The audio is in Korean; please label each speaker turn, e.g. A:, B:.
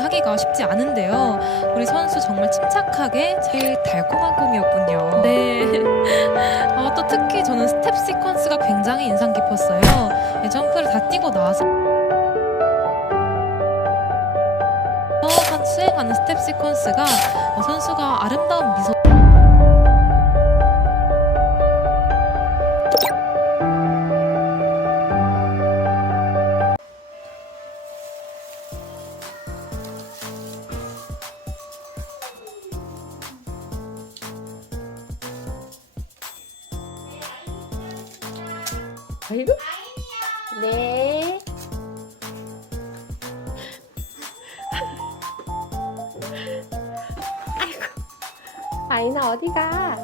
A: 하기가 쉽지 않은데요. 우리 선수 정말 침착하게 제일 달콤한 꿈이었군요. 네. 어, 또 특히 저는 스텝 시퀀스가 굉장히 인상 깊었어요. 네, 점프를 다 뛰고 나서 한 수행하는 스텝 시퀀스가 어, 선수가 아름다운
B: 아이고. 네. 아이고. 아이나 어디 가?